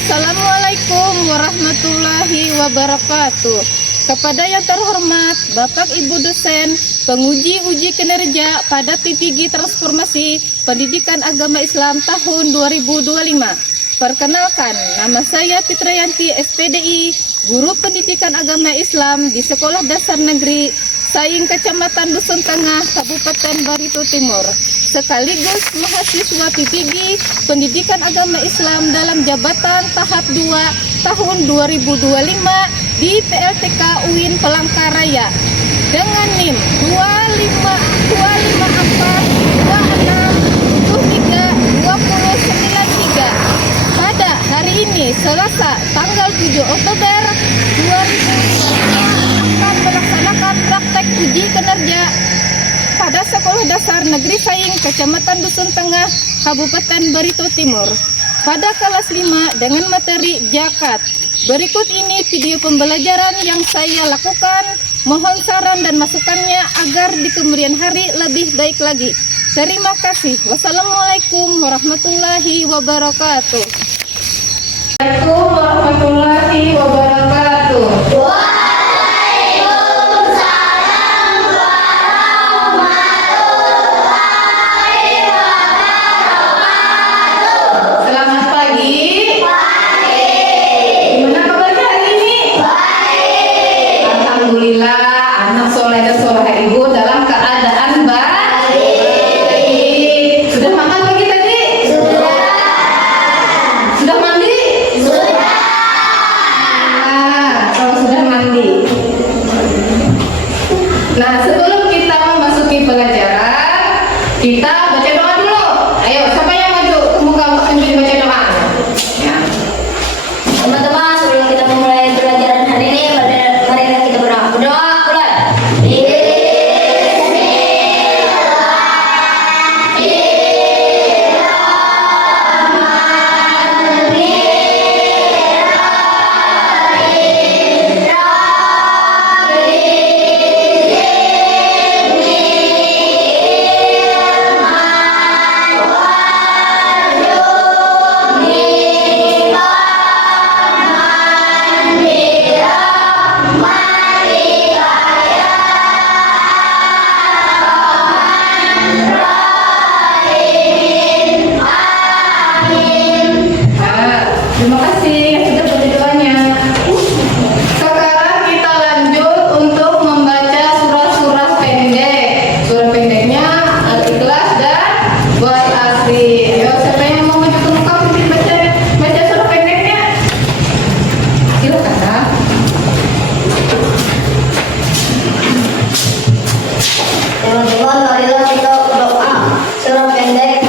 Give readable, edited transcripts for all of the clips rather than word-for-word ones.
Assalamualaikum warahmatullahi wabarakatuh. Kepada yang terhormat Bapak Ibu dosen, penguji uji kinerja pada TPG Transformasi Pendidikan Agama Islam tahun 2025. Perkenalkan, nama saya Fitrayanti SPDI, Guru Pendidikan Agama Islam di Sekolah Dasar Negeri Saing Kecamatan Dusun Tengah, Kabupaten Barito Timur, sekaligus mahasiswa PPG Pendidikan Agama Islam dalam jabatan tahap 2 tahun 2025 di PLTK UIN Palangkaraya dengan NIM 251426732093 pada hari ini Selasa tanggal 7 Oktober 2025 akan melaksanakan praktek uji kinerja pada Sekolah Dasar Negeri Saing Kecamatan Dusun Tengah, Kabupaten Barito Timur pada kelas 5 dengan materi Jakat. Berikut ini video pembelajaran yang saya lakukan. Mohon saran dan masukannya agar di kemudian hari lebih baik lagi. Terima kasih. Wassalamualaikum warahmatullahi wabarakatuh. Assalamualaikum warahmatullahi wabarakatuh. Nah, sebelum kita memasuki pelajaran, kita baca doa dulu. Ayo, siapa yang maju ke muka untuk pimpin baca doa? Ya. Teman-teman, sebelum kita memulai pelajaran hari ini, marilah kita berdoa. Berdoa, mulai. Terima kasih yang sudah baca doanya. Sekarang kita lanjut untuk membaca surah-surah pendek. Surah pendeknya Al-Ikhlas dan Wal Asri. Ayo, siapa yang mau maju ke muka pimpin baca surah pendeknya? Silakan. Teman-teman, marilah kita berdoa. Surah pendek.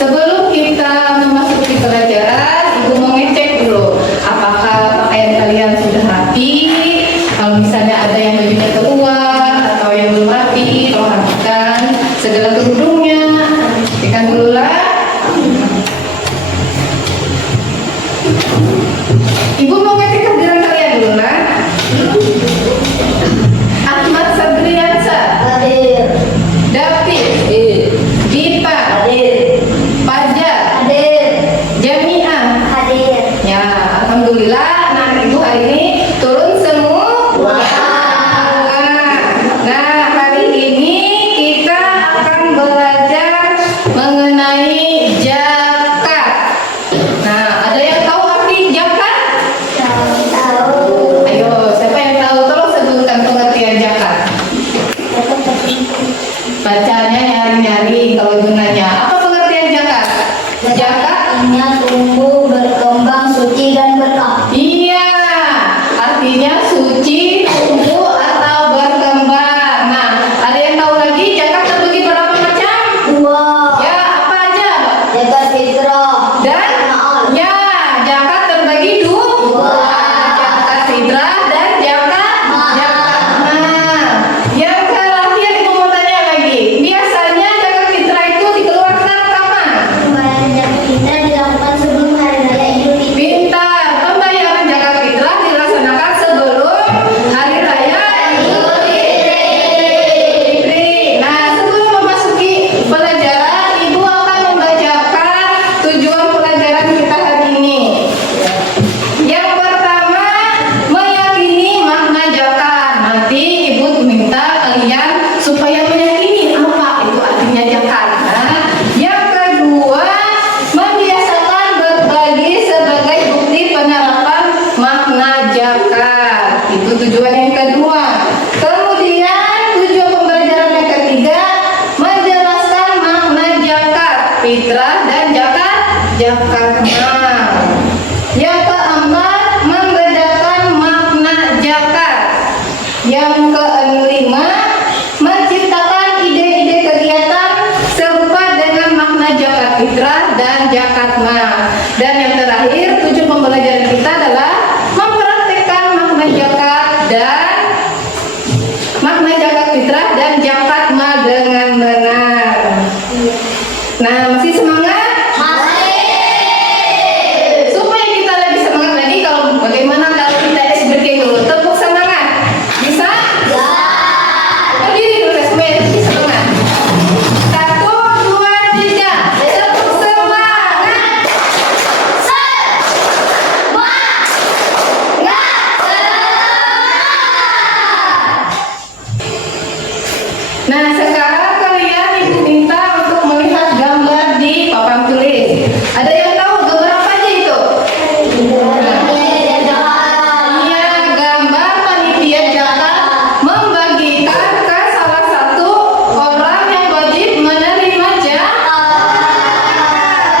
Sebelum kita memasuki pelajaran, Ibu mau ngecek dulu apakah pakaian kalian sudah rapi. Kalau misalnya ada yang bajunya keluar atau yang belum rapi, tolong rapikan segala kerudungnya. Rapikan dulu lah. Ibu mau ngecek kehadiran kalian dulu lah. Ahmad Sadriansa, Hadir. David, bacanya nyari-nyari kalau ibu nanya. Apa pengertian zakat? Zakat artinya tumbuh, berkembang, suci dan berkah. iya, artinya suci, tumbuh atau berkembang. Nah, ada yang tahu lagi zakat terbagi berapa macam? Dua. Ya, apa aja? Zakat fitrah Dan maal. ya, zakat terbagi dua. Zakat fitrah dan zakat mal. Yang terakhir ibu mau tanya lagi. Biasanya zakat fitrah itu dikeluarkan kapan? Pembayaran zakat fitrah dilakukan sebelum hari raya Idul Fitri. Pintar. Pembayaran zakat fitrah dilaksanakan sebelum hari raya Idul Fitri. Nah, sebelum memasuki pelajaran, ibu akan membacakan tujuan pelajaran kita hari ini. Yang pertama, meyakini makna zakat. Nanti ibu minta kalian supaya meyakini apa itu artinya zakat. Nah, yang kedua, membiasakan berbagi sebagai bukti penerapan makna zakat. Itu tujuan yang kedua. Kemudian tujuan pembelajaran yang ketiga, menjelaskan makna zakat fitrah dan zakat mal. Yang keempat, membedakan makna zakat. Yang kelima, menciptakan ide-ide kegiatan serupa dengan makna zakat fitrah dan zakat mal. Dan yang terakhir, tujuan pembelajaran kita adalah mempraktikkan makna zakat fitrah dan zakat mal dengan benar. Nah, masih semangat? Supaya kita lebih semangat lagi, bagaimana kalau kita SBK dulu? Tepuk semangat. Bisa? Berdiri dulu supaya lebih semangat. 1, 2, 3. Tepuk semangat. Nah, sekarang kalian ibu minta untuk melihat gambar di papan tulis. Ada yang tahu gambar apa aja itu? Iya, gambar panitia zakat membagikan ke salah satu orang yang wajib menerima zakat.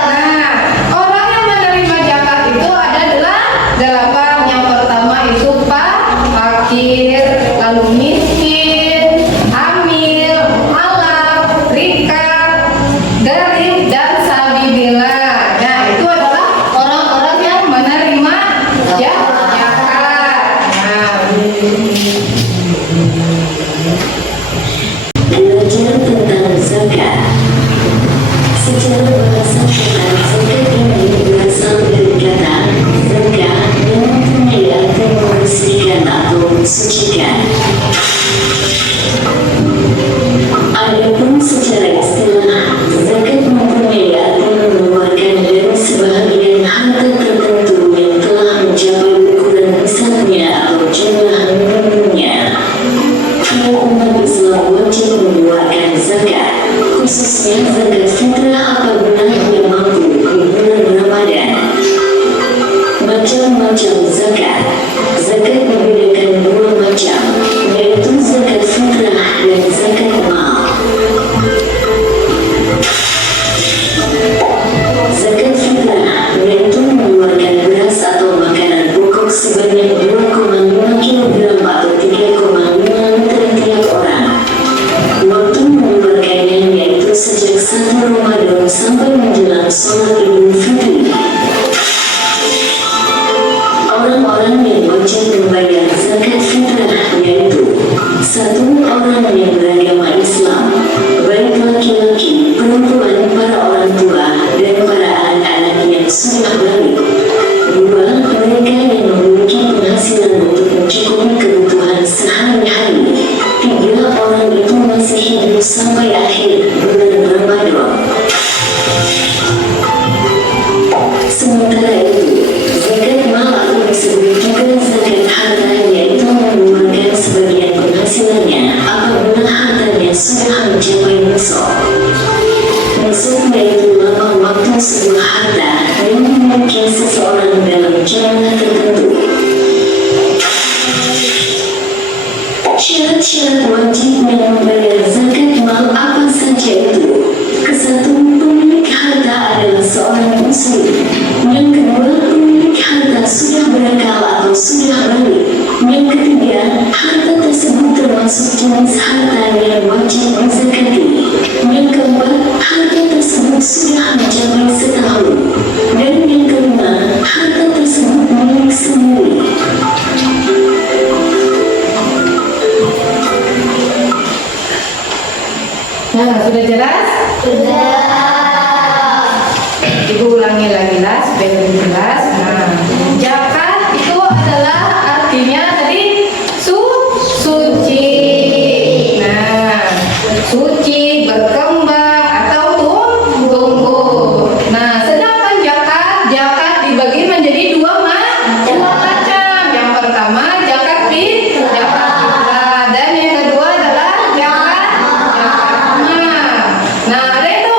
Nah, orang yang menerima zakat itu ada 8. Yang pertama itu fakir, lalu miskin, hamil, alaf, rikat, garib, dan sabibillah. Nah, itu adalah orang-orang yang menerima zakat. Nah, Belajar tentang zakat. Secara bahasa Quran, zakat ini berasal dari kata zakat yang mempunyai arti membersihkan atau mensucikan. Adapun secara istilah, zakat mempunyai arti mengeluarkan dari sebahagian harta tertentu yang telah mencapai ukuran besarnya atau jumlah minimumnya. Tiap umat Islam wajib mengeluarkan zakat, khususnya zakat fitrah apabila ia mampu di bulan Ramadan. Macam-macam zakat. Zakat membedakan dua macam, yaitu zakat fitrah dan zakat mal. Zakat fitrah yaitu mengeluarkan beras atau makanan pokok sebanyak 2,5 kg atau 3,5 liter tiap orang. Waktu mengeluarkannya yaitu sejak 1 Ramadan sampai menjelang sholat Idul Fitri. Orang-orang yang wajib membayar zakat fitrah yaitu 1. Orang yang beragama Islam, baik laki-laki, perempuan, para orang tua, dan para anak-anak yang sudah balik. 2. Mereka yang memiliki penghasilan untuk mencukupi kebutuhan sehari-hari. 3. Orang itu masih hidup sampai akhir bulan Ramadan. Sementara itu, zakat mal atau disebut juga zakat harta yaitu mengeluarkan sebagian penghasilannya apabila hartanya sudah mencapai nisab. Nisab yaitu lama waktu sebuah harta yang dimiliki seseorang dalam jumlah tertentu. Syarat-syarat wajibnya membayar zakat mal apa saja? tersebut sudah mencapai setahun. Dan yang kelima, harta tersebut milik sendiri. Nah, sudah jelas? Sudah. Ibu ulangi lagi lah supaya lebih jelas. Nah, zakat itu adalah artinya tadi suci. Nah, suci, berkembang atau tumbuh. Nah, sedangkan zakat dibagi menjadi dua macam. Yang pertama zakat fitrah dan yang kedua adalah zakat mal. Nah, ada yang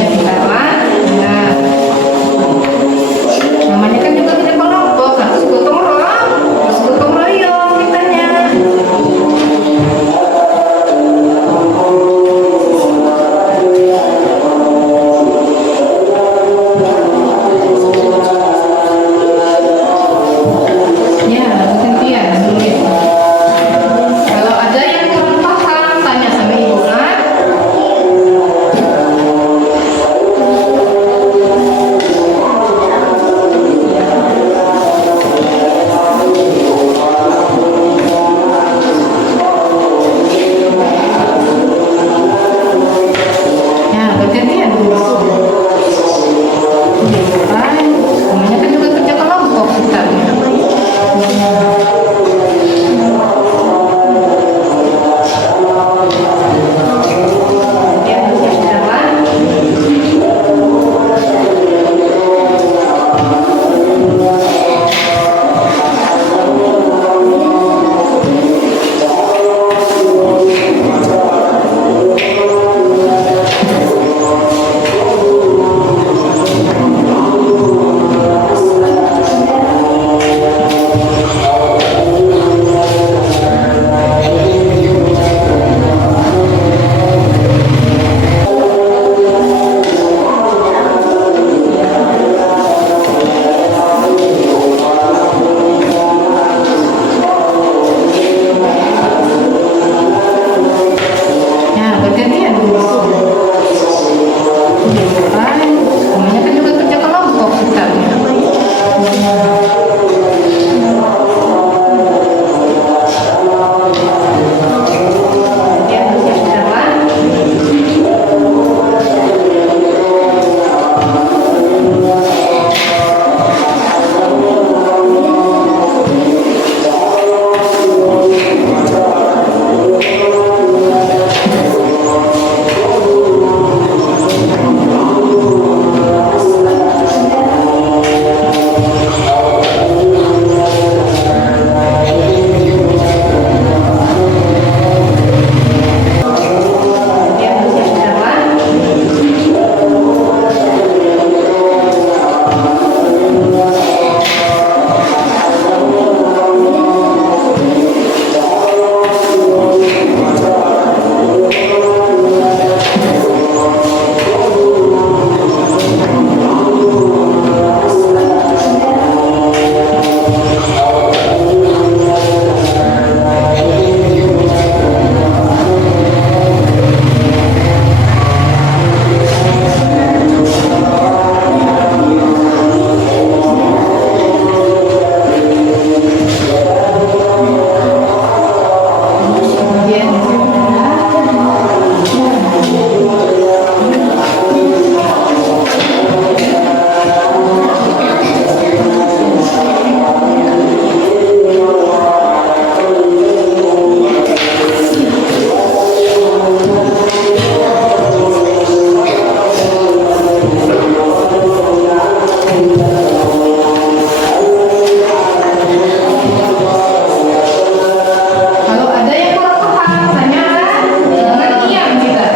siap kawan. Nah, namanya kan juga kita kelompok, harus gotong royong kitanya. Ya, gantian dulu. Kalau ada yang kurang paham, tanya sama ibu kan. Ya, bergantian dulu. Kan, namanya kan juga kerja kelompok kita. Ya, siap jalan. Ya, bergantian dulu. Kan, namanya kan juga kerja kelompok kita. Ya, siap jalan. Ya, siap jalan. Kalau ada yang kurang paham, tanya kan. Jangan diam kita.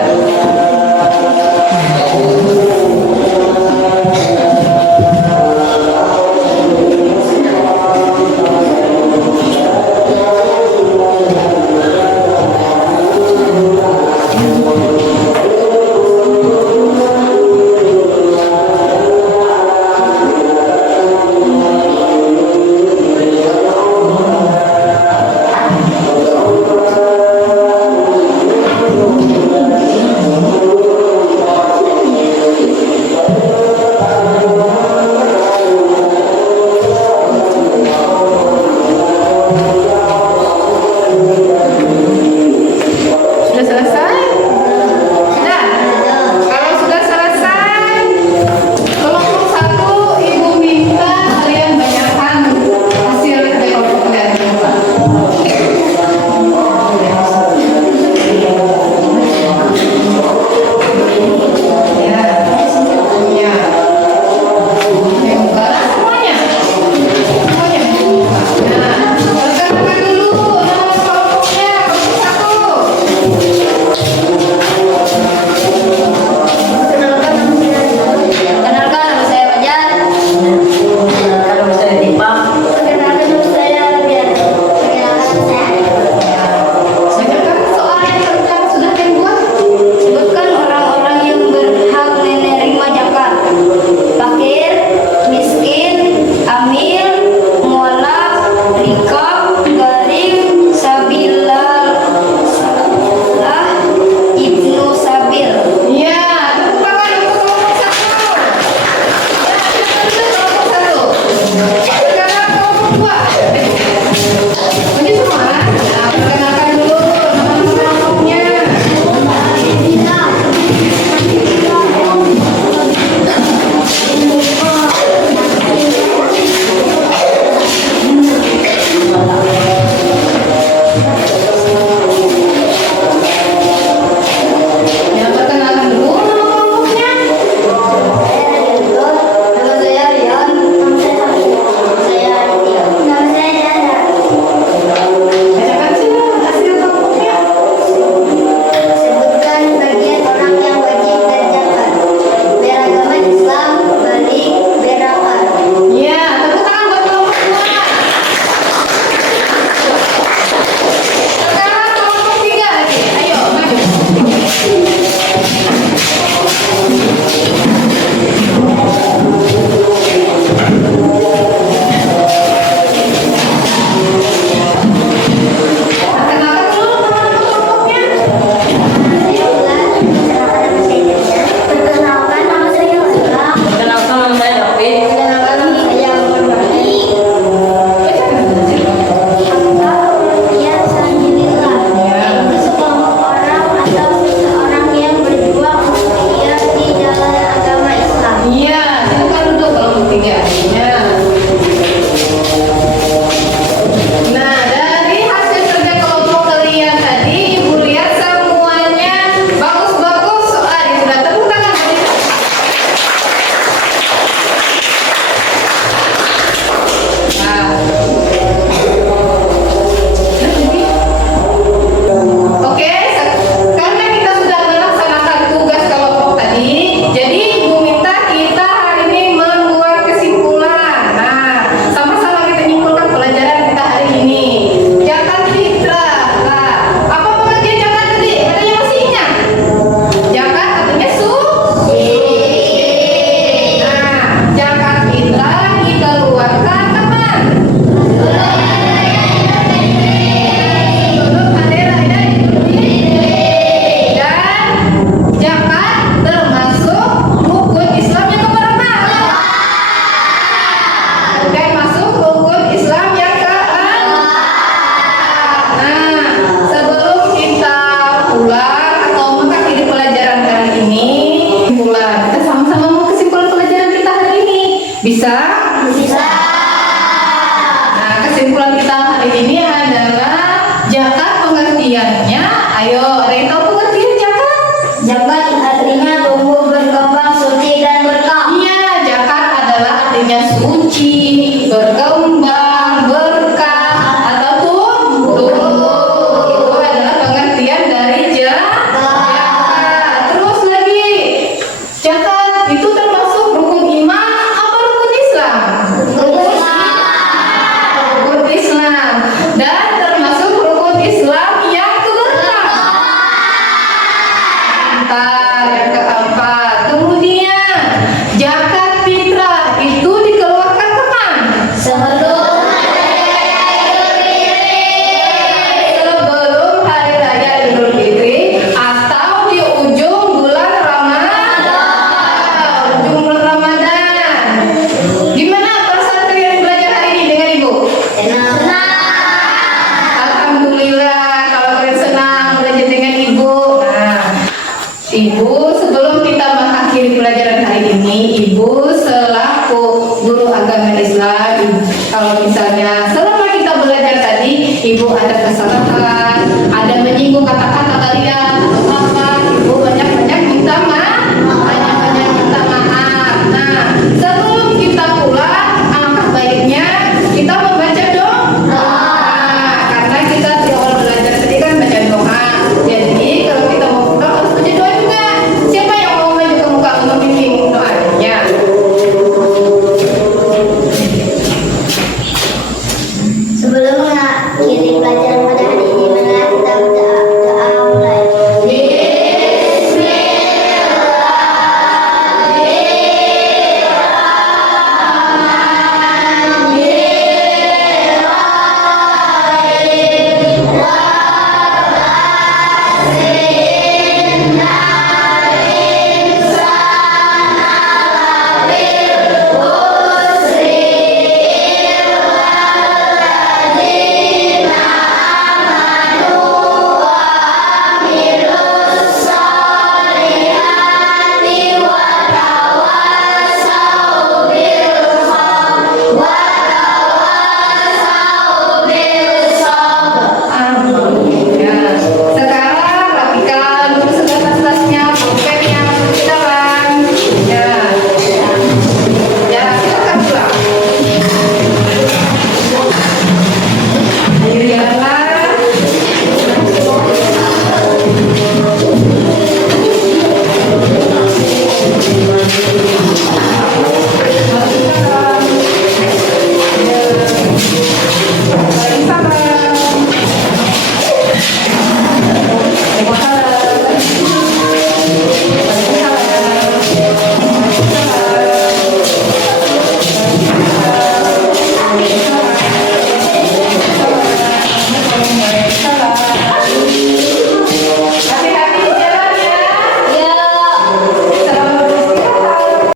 Iya, silakan duduk kalau bertiga.